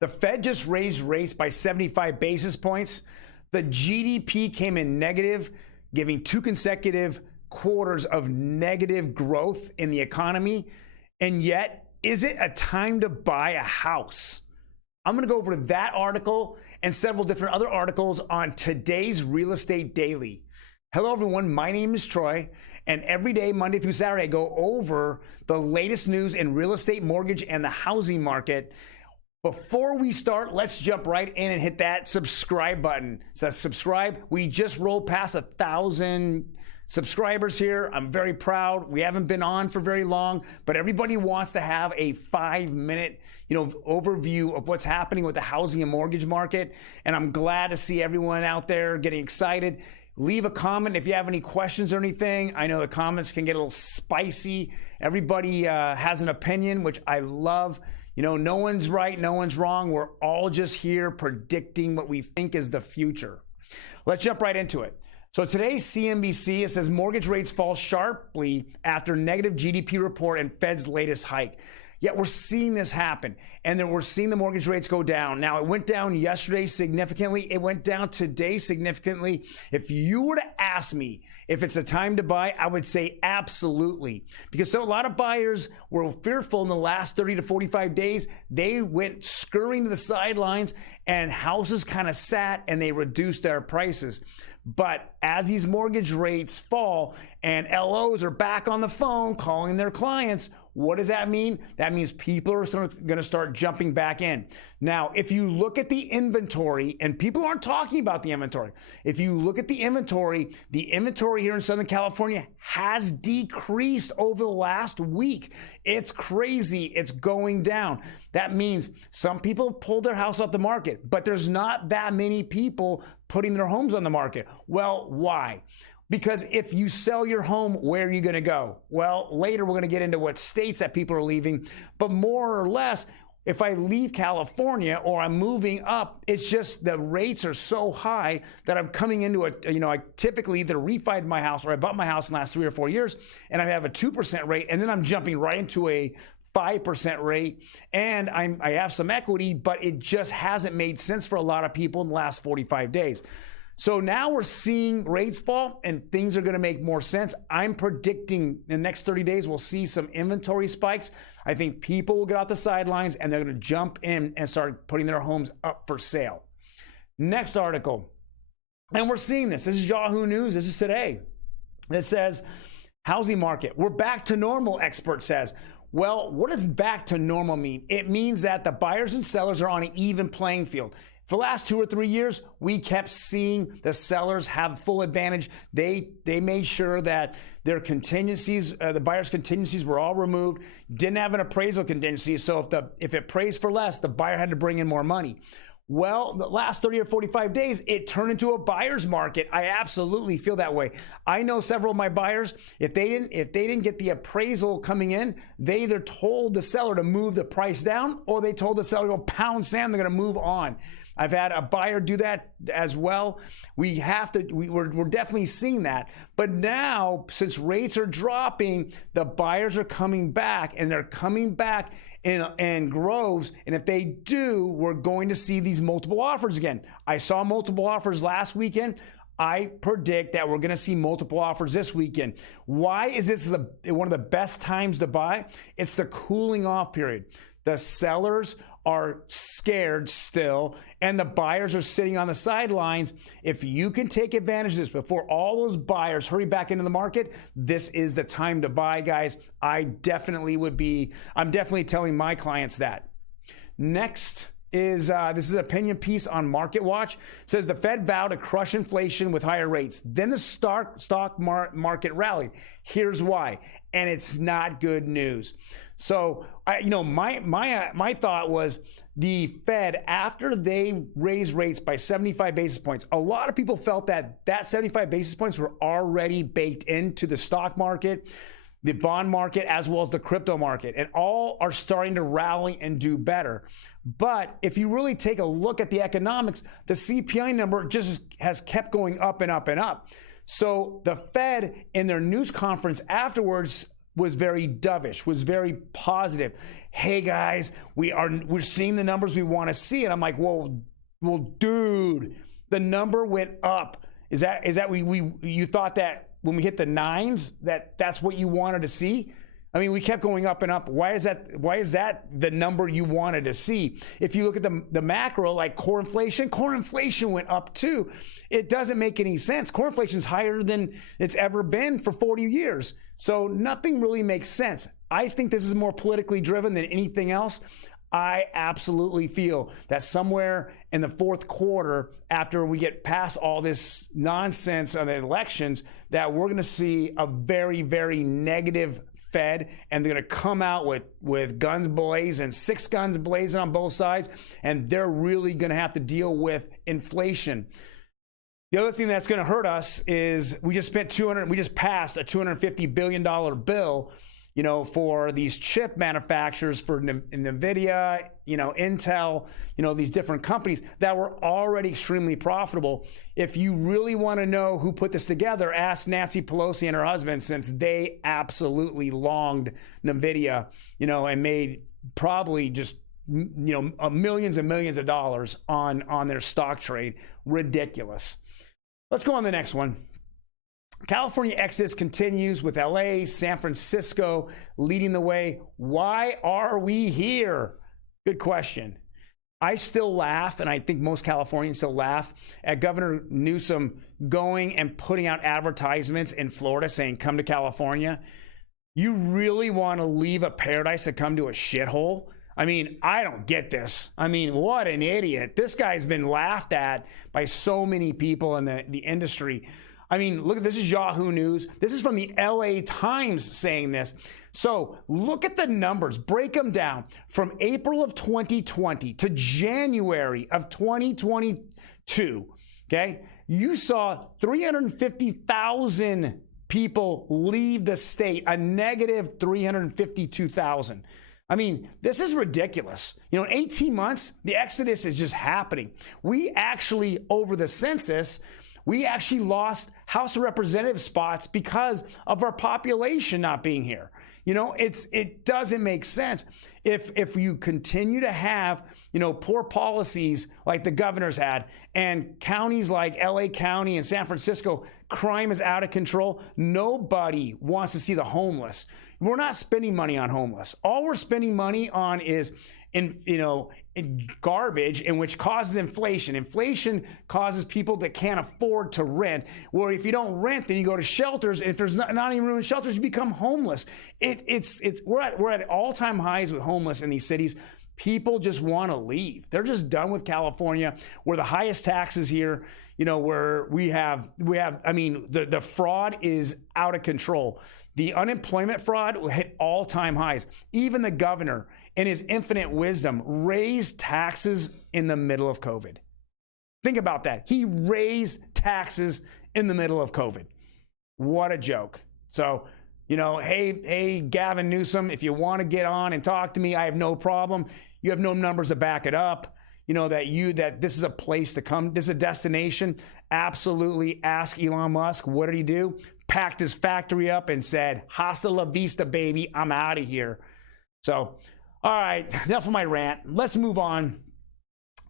The Fed just raised rates by 75 basis points. The GDP came in negative, giving 2 consecutive quarters of negative growth in the economy. And yet, is it a time to buy a house? I'm going to go over that article and several different other articles on today's Real Estate Daily. Hello, everyone. My name is Troy, and every day, Monday through Saturday, I go over the latest news in real estate, mortgage, and the housing market. Before we start, let's jump right in and hit that subscribe button. It says subscribe. We just rolled past 1,000 subscribers here. I'm very proud. We haven't been on for very long, but everybody wants to have a 5-minute, overview of what's happening with the housing and mortgage market. And I'm glad to see everyone out there getting excited. Leave a comment if you have any questions or anything. I know the comments can get a little spicy. Everybody has an opinion, which I love. No one's right, no one's wrong. We're all just here predicting what we think is the future. Let's jump right into it. So today's CNBC, it says mortgage rates fall sharply after negative GDP report and Fed's latest hike. Yet we're seeing this happen, and then we're seeing the mortgage rates go down. Now, it went down yesterday significantly. It went down today significantly. If you were to ask me if it's a time to buy, I would say absolutely. Because a lot of buyers were fearful in the last 30 to 45 days. They went scurrying to the sidelines, and houses kind of sat, and they reduced their prices. But as these mortgage rates fall and LOs are back on the phone calling their clients, what does that mean? That means people are going to start jumping back in. Now, if you look at the inventory, and people aren't talking about the inventory. If you look at the inventory here in Southern California has decreased over the last week. It's crazy. It's going down. That means some people have pulled their house off the market, but there's not that many people putting their homes on the market. Well, why? Because if you sell your home, where are you going to go? Well, later we're going to get into what states that people are leaving. But more or less, if I leave California or I'm moving up, it's just the rates are so high that I'm coming into I typically either refied my house or I bought my house in the last 3 or 4 years and I have a 2% rate, and then I'm jumping right into a 5% rate, and I have some equity, but it just hasn't made sense for a lot of people in the last 45 days. So now we're seeing rates fall and things are going to make more sense. I'm predicting in the next 30 days, we'll see some inventory spikes. I think people will get off the sidelines and they're going to jump in and start putting their homes up for sale. Next article. And we're seeing this. This is Yahoo News. This is today. It says, housing market. We're back to normal, expert says. Well, what does back to normal mean? It means that the buyers and sellers are on an even playing field. For the last 2 or 3 years, we kept seeing the sellers have full advantage. They made sure that their contingencies, the buyers' contingencies were all removed, didn't have an appraisal contingency. So if it appraised for less, the buyer had to bring in more money. Well, the last 30 or 45 days, it turned into a buyer's market. I absolutely feel that way. I know several of my buyers, if they didn't get the appraisal coming in, they either told the seller to move the price down or they told the seller to go pound sand, they're going to move on. I've had a buyer do that as well. We're definitely seeing that. But now, since rates are dropping, the buyers are coming back, and they're coming back in groves. And if they do, we're going to see these multiple offers again. I saw multiple offers last weekend. I predict that we're going to see multiple offers this weekend. Why is this one of the best times to buy? It's the cooling off period. The sellers are scared still, and the buyers are sitting on the sidelines. If you can take advantage of this before all those buyers hurry back into the market, this is the time to buy, guys. I'm definitely telling my clients that. Next is this is an opinion piece on Market Watch. It says the Fed vowed to crush inflation with higher rates. Then the stock market rallied. Here's why, and it's not good news. So my thought was the Fed, after they raised rates by 75 basis points, a lot of people felt that 75 basis points were already baked into the stock market, the bond market, as well as the crypto market, and all are starting to rally and do better. But if you really take a look at the economics, the CPI number just has kept going up and up and up. So the Fed, in their news conference afterwards, was very dovish, was very positive. Hey guys, we're seeing the numbers we want to see. And I'm like, well, dude, the number went up. Is that you thought that when we hit the nines that's what you wanted to see? I mean, we kept going up and up. Why is that the number you wanted to see? If you look at the macro, like core inflation went up too. It doesn't make any sense. Core inflation is higher than it's ever been for 40 years. So nothing really makes sense. I think this is more politically driven than anything else. I absolutely feel that somewhere in the fourth quarter, after we get past all this nonsense on the elections, that we're going to see a very, very negative Fed, and they're going to come out with guns blazing, 6 guns blazing on both sides, and they're really going to have to deal with inflation. The other thing that's going to hurt us is we just passed a $250 billion bill, for these chip manufacturers, for NVIDIA, Intel, these different companies that were already extremely profitable. If you really want to know who put this together, ask Nancy Pelosi and her husband, since they absolutely longed NVIDIA, and made probably just, millions and millions of dollars on their stock trade. Ridiculous. Let's go on the next one. California exodus continues with LA, San Francisco leading the way. Why are we here? Good question. I still laugh, and I think most Californians still laugh at Governor Newsom going and putting out advertisements in Florida saying, come to California. You really want to leave a paradise to come to a shithole? I mean, I don't get this. I mean, what an idiot. This guy's been laughed at by so many people in the industry. I mean, look, this is Yahoo News. This is from the LA Times saying this. So look at the numbers, break them down. From April of 2020 to January of 2022, okay? You saw 350,000 people leave the state, a negative 352,000. I mean, this is ridiculous. In 18 months, the exodus is just happening. We actually, over the census, we actually lost House of Representative spots because of our population not being here. It doesn't make sense. If you continue to have, poor policies like the governor's had, and counties like LA County and San Francisco, crime is out of control. Nobody wants to see the homeless. We're not spending money on homeless. All we're spending money on is in garbage, in which causes inflation. Inflation causes people that can't afford to rent. Where if you don't rent, then you go to shelters. And if there's not any room in shelters, you become homeless. We're at all-time highs with homeless in these cities. People just want to leave. They're just done with California. We're the highest taxes here. Where we have, I mean, the fraud is out of control. The unemployment fraud hit all-time highs. Even the governor, in his infinite wisdom, raised taxes in the middle of COVID. Think about that. He raised taxes in the middle of COVID. What a joke. So, hey, Gavin Newsom, if you want to get on and talk to me, I have no problem. You have no numbers to back it up. That this is a place to come. This is a destination. Absolutely ask Elon Musk. What did he do? Packed his factory up and said, hasta la vista, baby. I'm out of here. So, all right, enough of my rant. Let's move on.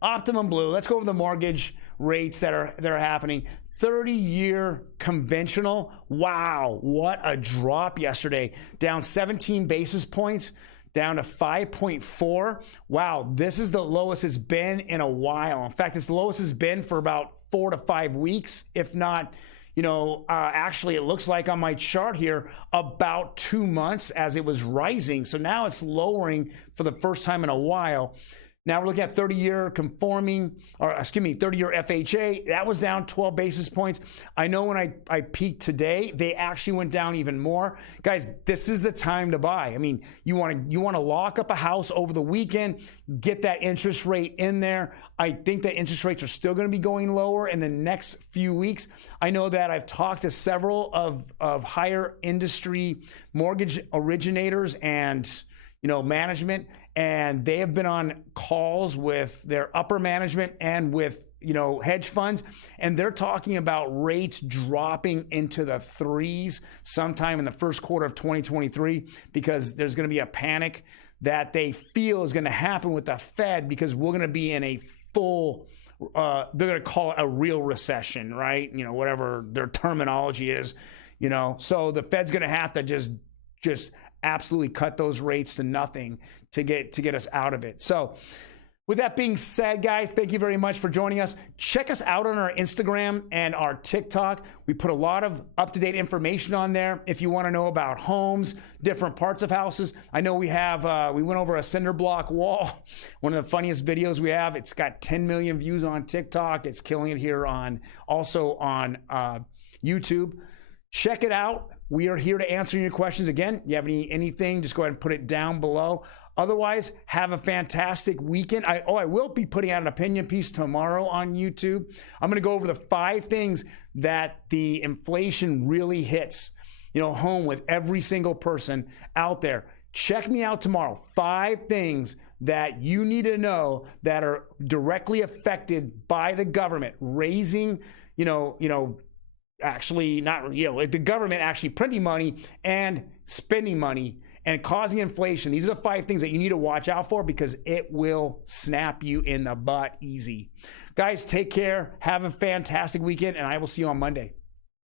Optimum Blue. Let's go over the mortgage rates that are happening. 30-year conventional. Wow, what a drop yesterday. Down 17 basis points. Down to 5.4. Wow, this is the lowest it's been in a while. In fact, it's the lowest it's been for about 4 to 5 weeks, if not, actually it looks like on my chart here about 2 months as it was rising. So now it's lowering for the first time in a while. Now we're looking at 30-year 30-year FHA. That was down 12 basis points. I know when I peaked today, they actually went down even more. Guys, this is the time to buy. I mean, you want to lock up a house over the weekend, get that interest rate in there. I think that interest rates are still going to be going lower in the next few weeks. I know that I've talked to several of higher industry mortgage originators and management, and they have been on calls with their upper management and with hedge funds, and they're talking about rates dropping into the threes sometime in the first quarter of 2023 because there's going to be a panic that they feel is going to happen with the Fed because we're going to be in a full they're going to call it a real recession, right? Whatever their terminology is, so the Fed's going to have to just absolutely cut those rates to nothing to get us out of it. So with that being said, guys, thank you very much for joining us. Check us out on our Instagram and our TikTok. We put a lot of up-to-date information on there. If you want to know about homes, different parts of houses. I know we went over a cinder block wall. One of the funniest videos we have. It's got 10 million views on TikTok. It's killing it here also on YouTube. Check it out. We are here to answer your questions. Again, you have anything, just go ahead and put it down below. Otherwise, have a fantastic weekend. I will be putting out an opinion piece tomorrow on YouTube. I'm going to go over the 5 things that the inflation really hits, home with every single person out there. Check me out tomorrow. 5 things that you need to know that are directly affected by the government raising, actually not, the government actually printing money and spending money and causing inflation. These are the 5 things that you need to watch out for because it will snap you in the butt easy. Guys, take care. Have a fantastic weekend, and I will see you on Monday.